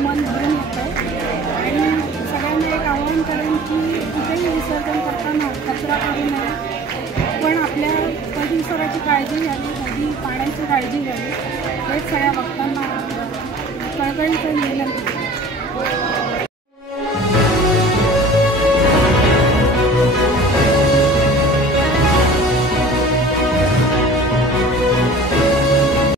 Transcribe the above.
मन भरून येतं. आणि सगळ्यांना एक आवाहन करेन की कुठेही विसर्जन करताना कचरा करू नये, पण आपल्या परिसराची काळजी घ्यावी, नदी पाण्याची काळजी घ्यावी, हेच सगळ्या भक्तांना कळकळीचं विनंती.